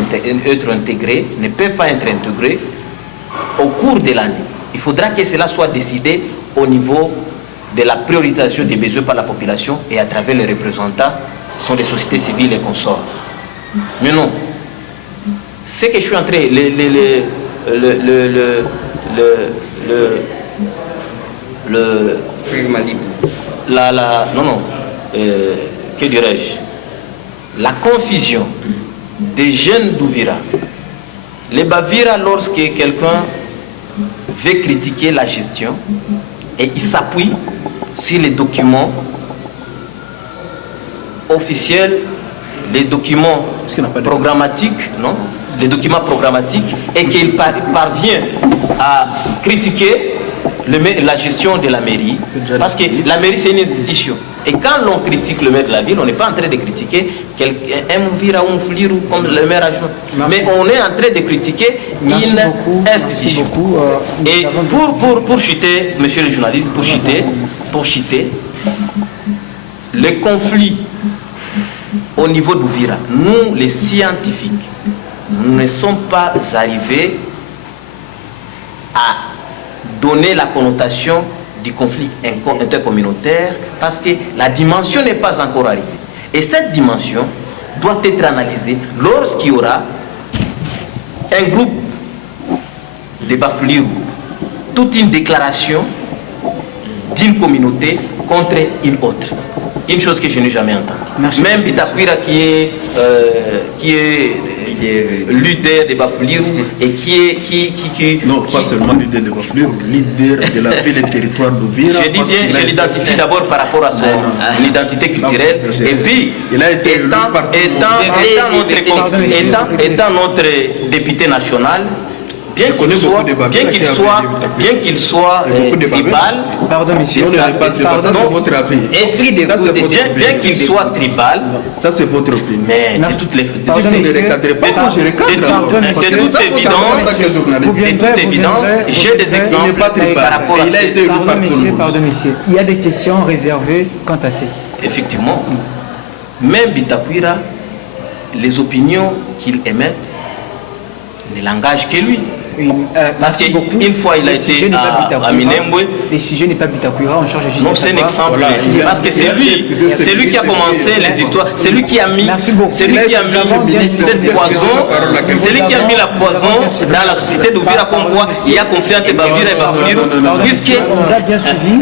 intégré, au cours de l'année. Il faudra que cela soit décidé au niveau de la priorisation des besoins par la population et à travers les représentants sont les sociétés civiles et consorts. Mais non, ce que je suis en train, que dirais-je, la confusion des jeunes d'Uvira. Les Bavira, lorsque quelqu'un veut critiquer la gestion et il s'appuie sur les documents officiels, les documents programmatiques, non, les documents programmatiques, et qu'il parvient à critiquer la gestion de la mairie, parce que la mairie c'est une institution. Et quand l'on critique le maire de la ville, on n'est pas en train de critiquer un Mouvira ou un Mfliru comme le maire adjoint. Mais on est en train de critiquer une institution. Et pour chuter, monsieur le journaliste, pour chuter, le conflit au niveau d'Uvira, nous les scientifiques, nous ne sommes pas arrivés à donner la connotation du conflit intercommunautaire parce que la dimension n'est pas encore arrivée. Et cette dimension doit être analysée lorsqu'il y aura un groupe de Bafouliou, toute une déclaration d'une communauté contre une autre. Une chose que je n'ai jamais entendue. Merci. Même Bitakwira qui est leader de Bafouliou et Non, pas seulement leader de Bafouliou, leader de la ville et territoire d'Uvira. Je dis bien, je l'identifie d'abord par rapport à son identité culturelle. Et puis, il a été élu étant notre député national, bien qu'il soit tribal, Pardon, monsieur. Non, n'est pas tribal, ça c'est votre avis. esprit de Ça, c'est votre bien qu'il soit tribal, Ça c'est votre opinion. mais Non. de toutes les Pardon, Si vous ne monsieur. recadrez pas, moi je recadre. Pardon, alors. monsieur. Parce que de toute ça, vous évidence, en tant que journaliste. Vous viendrez- toute évidence, j'ai des Il n'est exemples pas tribal. par rapport à Et il a été élu par tout le monde. Pardon, monsieur. Il y a des questions réservées quant à ça. effectivement, même Bitakwira, les opinions qu'il émette ne l'engagent que lui. Oui, Parce merci beaucoup. qu'une fois, il a Le été sujet n'est pas Bitakwira. à Minembwe. Le sujet n'est pas Bitakwira, on charge juste Non, de c'est un savoir. exemple. Voilà. Parce que c'est lui qui a commencé les histoires. C'est lui qui a mis, Merci beaucoup. c'est lui qui a mis cette poison, c'est lui qui a mis la poison dans la société d'Uvira comme quoi il y a conflit entre Bavira et Bafouliou, puisque On nous a bien suivi.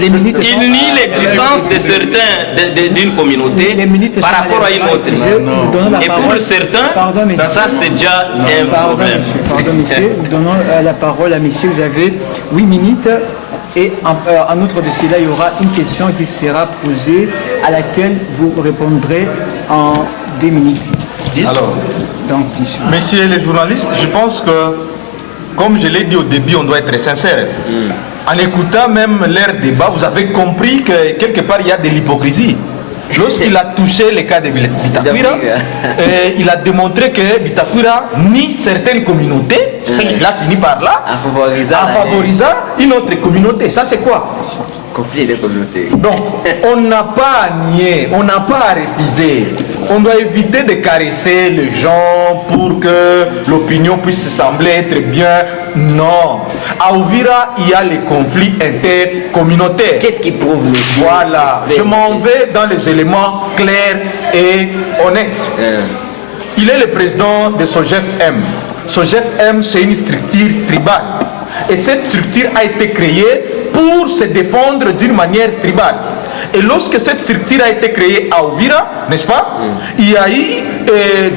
Les minutes il nie l'existence de certains d'une communauté Les minutes par sont rapport à une mal autre. utilisées. Nous donnons la Et pour parole. certains, Pardon, monsieur. ça c'est déjà un problème. Pardon, monsieur. Nous donnons la parole à monsieur. Vous avez 8 minutes. Et en outre de cela, il y aura une question qui sera posée à laquelle vous répondrez en 2 minutes. Alors, Donc, monsieur. messieurs les journalistes, je pense que, comme je l'ai dit au début, on doit être sincère. En écoutant même leur débat, vous avez compris que quelque part il y a de l'hypocrisie. Lorsqu'il a touché le cas de Bitakwira, il a démontré que Bitakwira nie certaines communautés, il a fini par là, en favorisant une autre communauté. Ça c'est quoi? Conflit des communautés. Donc, on n'a pas à nier, on n'a pas à refuser. On doit éviter de caresser les gens pour que l'opinion puisse sembler être bien. Non. À Uvira, il y a les conflits intercommunautaires. Qu'est-ce qui prouve, monsieur? Voilà. Je m'en vais dans les éléments clairs et honnêtes. Il est le président de SOGEF-M. SOGEF-M, c'est une structure tribale. Et cette structure a été créée pour se défendre d'une manière tribale. Et lorsque cette structure a été créée à Uvira, n'est-ce pas, il y a eu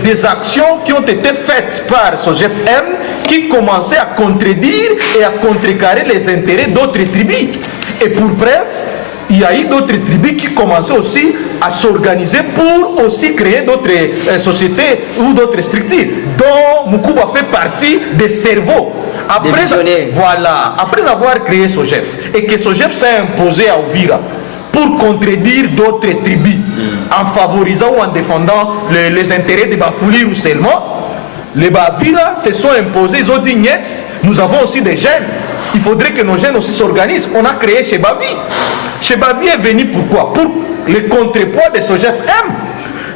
des actions qui ont été faites par SOGEF-M qui commençaient à contredire et à contrecarrer les intérêts d'autres tribus. Et pour preuve, il y a eu d'autres tribus qui commençaient aussi à s'organiser pour aussi créer d'autres sociétés ou d'autres structures, dont Mukuba fait partie des cerveaux. Après avoir créé SOGEF et que SOGEF s'est imposé à Uvira pour contredire d'autres tribus en favorisant ou en défendant les intérêts des Bafouliou seulement, les Bavira se sont imposés, ils ont dit niet, nous avons aussi des jeunes, il faudrait que nos jeunes aussi s'organisent. On a créé Chebavi. Chebavi est venu pourquoi? Pour le contrepoids de SOGEF-M.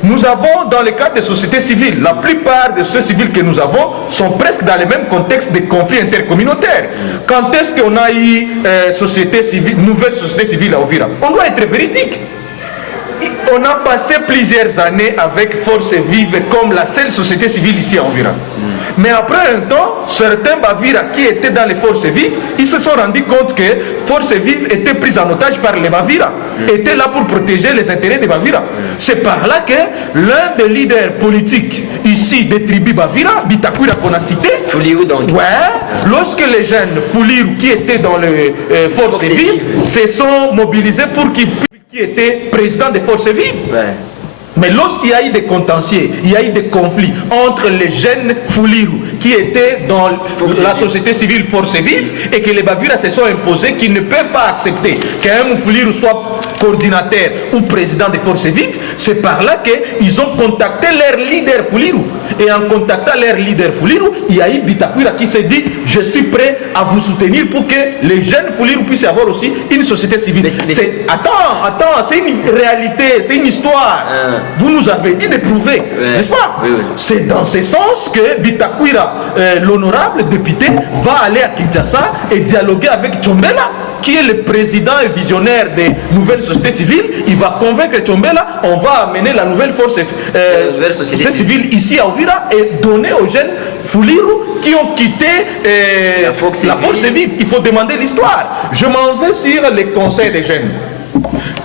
Nous avons dans le cadre des sociétés civiles, la plupart des sociétés civiles que nous avons sont presque dans le même contexte de conflits intercommunautaires. Quand est-ce qu'on a eu nouvelle société civile à Uvira? On doit être véridique. On a passé plusieurs années avec Force Vive comme la seule société civile ici à Uvira. Mais après un temps, certains Bavira qui étaient dans les Forces Vives, ils se sont rendus compte que Forces Vives étaient prises en otage par les Bavira, étaient là pour protéger les intérêts des Bavira. C'est par là que l'un des leaders politiques ici des tribus Bavira, Bitakwira qu'on a cité, Fouliou donc. ouais, lorsque les jeunes Fouliou qui étaient dans les Forces Vives se sont mobilisés pour qu'ils puissent, qui était président des Forces Vives. Ouais. Mais lorsqu'il y a eu des contentieux, il y a eu des conflits entre les jeunes Fouliru qui étaient dans la société civile Force Vive et que les Bavira se sont imposés qu'ils ne peuvent pas accepter qu'un Fouliru soit coordinateur ou président des Forces Vives, c'est par là qu'ils ont contacté leur leader Fouliru. Et en contactant leur leader Fouliru, il y a eu Bitakwira qui s'est dit « Je suis prêt à vous soutenir pour que les jeunes Fouliru puissent avoir aussi une société civile. » Attends, c'est une réalité, c'est une histoire. Vous nous avez dit de prouver, n'est-ce pas? Oui. C'est dans ce sens que Bitakwira, l'honorable député, va aller à Kinshasa et dialoguer avec Tchombela qui est le président et visionnaire des nouvelles sociétés civiles, il va convaincre Tchombela, on va amener la nouvelle société civile ici à Uvira et donner aux jeunes Fuliru qui ont quitté la force vive. Il faut demander l'histoire. Je m'en vais sur les conseils des jeunes.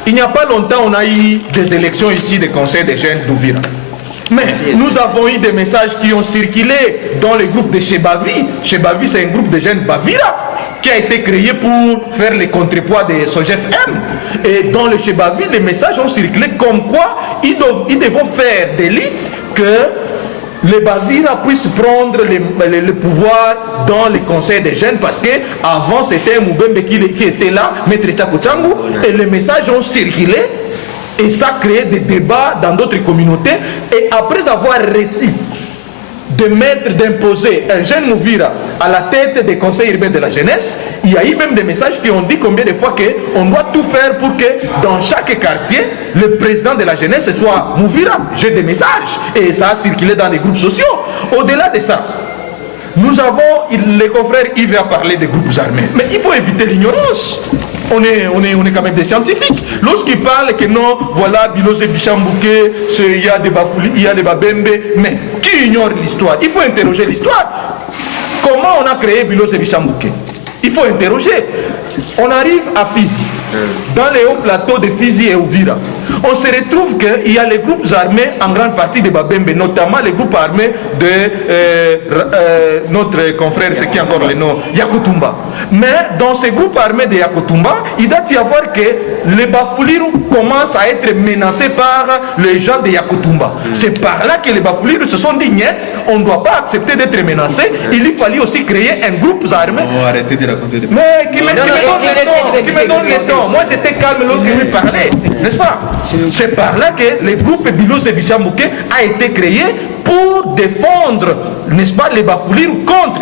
Il n'y a pas longtemps, on a eu des élections ici des conseils des jeunes d'Uvira. Mais nous avons eu des messages qui ont circulé dans le groupe de Chebavi. Chebavi, c'est un groupe de jeunes Bavira qui a été créé pour faire les contrepoids des SOGEF-M. Et dans le Chebavi, les messages ont circulé comme quoi ils devront faire des listes que les Bavira puissent prendre le pouvoir dans les conseils des jeunes parce qu'avant c'était Moubembe qui était là, Maître Tchakoutchangou, et les messages ont circulé et ça a créé des débats dans d'autres communautés. Et après avoir réussi d'imposer un jeune Mouvira à la tête des conseils urbains de la jeunesse, il y a eu même des messages qui ont dit combien de fois qu'on doit tout faire pour que dans chaque quartier, le président de la jeunesse soit Mouvira. J'ai des messages et ça a circulé dans les groupes sociaux. Au-delà de ça, nous avons, les confrères Yves a parlé des groupes armés, mais il faut éviter l'ignorance. On est quand même des scientifiques. Lorsqu'ils parlent que non, voilà, Bilose Bichambouké, il y a des Bafouli, il y a des Babembe, mais qui ignore l'histoire? Il faut interroger l'histoire. Comment on a créé Bilose Bichambouké? Il faut interroger. On arrive à Fizi, dans les hauts plateaux de Fizi et Uvira. On se retrouve qu'il y a les groupes armés en grande partie de Babembe, notamment les groupes armés de notre confrère, c'est qui encore le nom, Yakutumba. Mais dans ces groupes armés de Yakutumba, il doit y avoir que les Bafuliru commencent à être menacés par les gens de Yakutumba. C'est par là que les Bafuliru se sont dit niet, on ne doit pas accepter d'être menacés. Il lui fallait aussi créer un groupe armé. Oh, arrêtez de raconter des... Mais qui me donne le temps. Moi j'étais calme lorsqu'il lui parlait, n'est-ce pas? C'est par là que le groupe Bilos et Bichambouké a été créé pour défendre, n'est-ce pas, les Bafuliru contre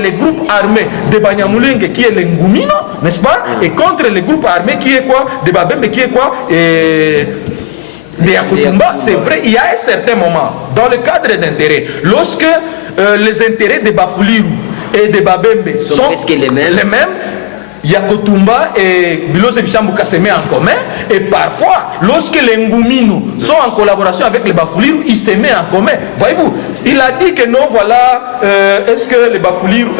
les groupes armés de Banyamulenge qui est le Ngumino, n'est-ce pas, et contre les groupes armés qui est quoi, de Babembe qui est quoi, et de Yakutumba. C'est vrai, il y a un certain moment, dans le cadre d'intérêt, lorsque les intérêts de Bafuliru et de Babembe sont les mêmes, Yakutumba et Bilos et Bichambouka se mettent en commun, et parfois, lorsque les Ngumino sont en collaboration avec les Bafuliru, ils se mettent en commun. Voyez-vous, il a dit que non, voilà, est-ce que les Bafuliru,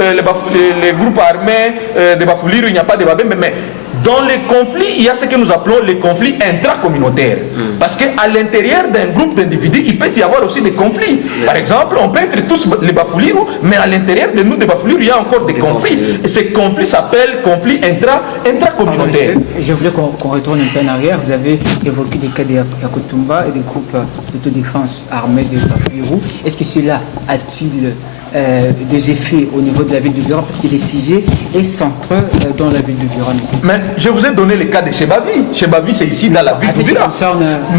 les groupes armés de Bafuliru, il n'y a pas de Babembe, mais dans les conflits, il y a ce que nous appelons les conflits intracommunautaires. Parce qu'à l'intérieur d'un groupe d'individus, il peut y avoir aussi des conflits. Par exemple, on peut être tous les Bafuliru, mais à l'intérieur de nous, des Bafuliru, il y a encore des conflits. Et ces conflits s'appellent conflits intracommunautaires. Je voulais qu'on retourne un peu en arrière. Vous avez évoqué des cas de Yakutumba et des groupes d'autodéfense armés de Bafuliru. Est-ce que cela a-t-il des effets au niveau de la ville de Uvira, parce que les sujets est centré dans la ville de Uvira. Mais je vous ai donné le cas de Chebavi. Chebavi, c'est ici dans la ville de Uvira.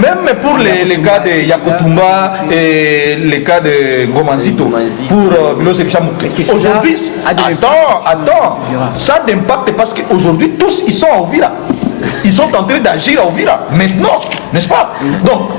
Même pour les cas de Yakutumba et les cas de Gomanzito, pour Bilos et Bichambouké. Aujourd'hui, attends, ça d'impact parce qu'aujourd'hui, tous, ils sont à Uvira. Ils sont en train d'agir à Uvira. Maintenant, n'est-ce pas? Donc,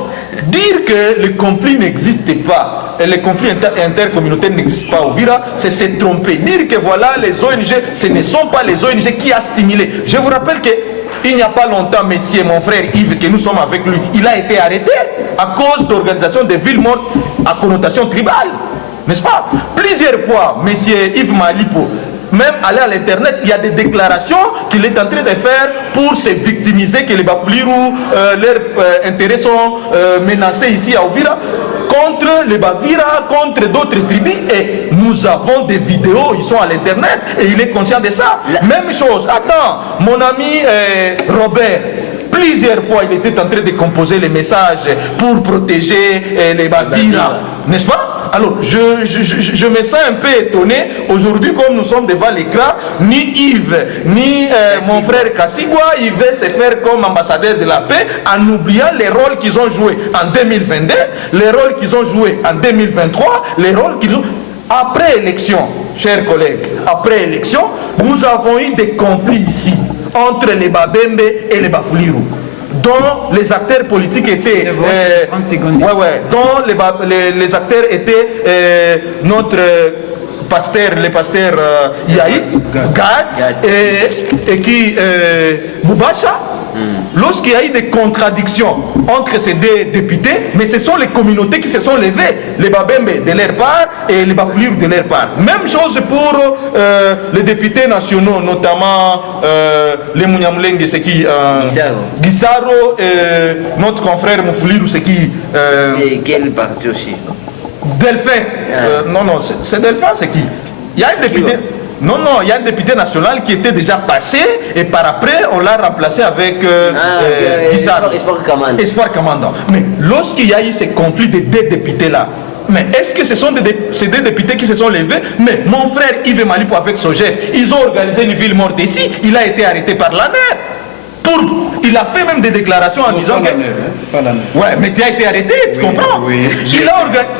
dire que le conflit n'existe pas, et les conflits intercommunautaires n'existent pas au Uvira, c'est se tromper. Dire que voilà, les ONG, ce ne sont pas les ONG qui a stimulé. Je vous rappelle qu'il n'y a pas longtemps, messieurs, mon frère Yves, que nous sommes avec lui, il a été arrêté à cause d'organisation de villes mortes à connotation tribale. N'est-ce pas? Plusieurs fois, messieurs Yves Malipo, même aller à l'internet, il y a des déclarations qu'il est en train de faire pour se victimiser, que les Bafuliru, leurs intérêts sont menacés ici à Uvira, contre les Bavira, contre d'autres tribus. Et nous avons des vidéos, ils sont à l'internet et il est conscient de ça. Même chose, attends, mon ami Robert, plusieurs fois il était en train de composer les messages pour protéger les Bavira, n'est-ce pas? Alors, je me sens un peu étonné. Aujourd'hui, comme nous sommes devant l'écran, ni Yves, ni mon frère Kassigwa, il veut se faire comme ambassadeur de la paix en oubliant les rôles qu'ils ont joués en 2022, les rôles qu'ils ont joués en 2023, les rôles qu'ils ont... Après élection, chers collègues, après élection, nous avons eu des conflits ici, entre les Babembe et les Bafuliru, dont les acteurs politiques étaient dont les acteurs étaient notre les pasteurs Yaït, Gad et qui Boubacha. Lorsqu'il y a eu des contradictions entre ces deux députés, mais ce sont les communautés qui se sont levées, les Babembe de leur part et les Bafoulir de leur part. Même chose pour les députés nationaux, notamment les Mouniamulenge, c'est qui Guissaro et notre confrère Moufoulir, c'est qui Et quel parti aussi? Delphin. Non, c'est Delphin, c'est qui? Il y a un député. Non, il y a un député national qui était déjà passé et par après on l'a remplacé avec Espoir Kamanda. Mais lorsqu'il y a eu ce conflit de deux députés là, mais est-ce que ce sont ces deux députés qui se sont levés? Mais mon frère Yves Malipo avec Sogef, ils ont organisé une ville morte ici, il a été arrêté par la mer. Il a fait même des déclarations en disant que... Ouais, mais tu as été arrêté, tu comprends? Oui.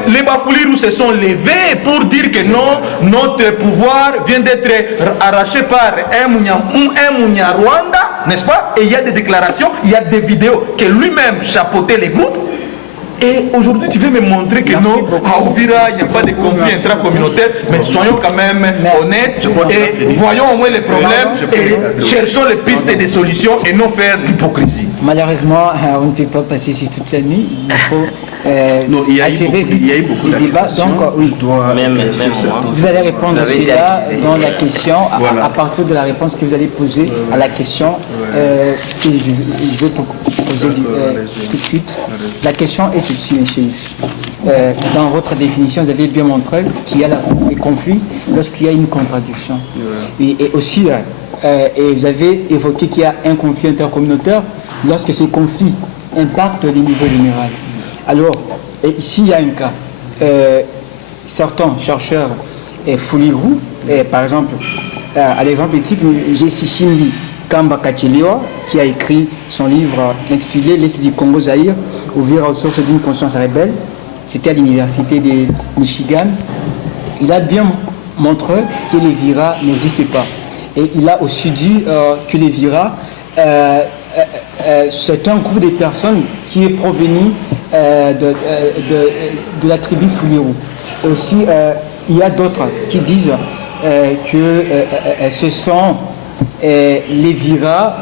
Les Bafoulirou se sont levés pour dire que non, notre pouvoir vient d'être arraché par un Mounia Rwanda, n'est-ce pas? Et il y a des déclarations, il y a des vidéos que lui-même chapeautait les groupes. Et aujourd'hui, tu veux me montrer que non, à Ouvira, il n'y a pas de conflit intracommunautaire, mais soyons quand même honnêtes et voyons au moins les problèmes et cherchons les pistes des solutions et non faire l'hypocrisie. Malheureusement, on ne peut pas passer ici toute la nuit. Il faut il y a eu beaucoup d'accusations. Donc, oui. Vous allez répondre à cela dans la question, à partir de la réponse que vous allez poser à la question que je vais poser tout de suite. La question est ceci, monsieur. Dans votre définition, vous avez bien montré qu'il y a des conflits lorsqu'il y a une contradiction. Et aussi, et vous avez évoqué qu'il y a un conflit intercommunautaire lorsque ces conflits impactent les niveaux généraux. Alors, ici, il y a un cas. Certains chercheurs Foulirou, par exemple, à l'exemple type, j'ai Sishimli Kamba Kachiliwa, qui a écrit son livre intitulé L'Est du Congo Zaïre, ouvrir aux sources d'une conscience rebelle. C'était à l'université de Michigan. Il a bien montré que les Vira n'existent pas. Et il a aussi dit que les Vira, c'est un groupe de personnes qui est provenu de la tribu Foulirou. Aussi, il y a d'autres qui disent que ce sont les Vira,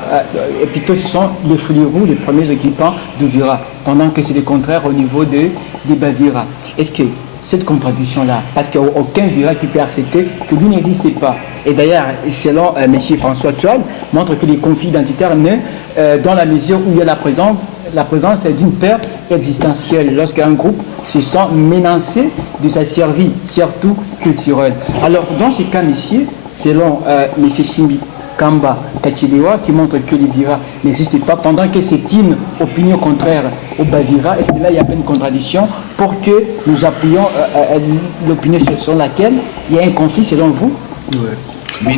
et plutôt ce sont les Foulirou, les premiers occupants de Vira, pendant que c'est le contraire au niveau des Bavira. Est-ce que cette contradiction-là, parce qu'il n'y a aucun Vira qui peut accepter que lui n'existait pas. Et d'ailleurs, selon M. François Tual, montre que les conflits identitaires naissent dans la mesure où il y a la présence d'une peur existentielle, lorsqu'un groupe se sent menacé de sa survie, surtout culturelle. Alors, dans ce cas, messieurs, selon M. Shimbi Kamba Kachiliwa, qui montre que les Vira n'existent pas, pendant que c'est une opinion contraire au Bavira, est-ce que là il y a pas une contradiction pour que nous appuyons l'opinion sur laquelle il y a un conflit selon vous? Ouais.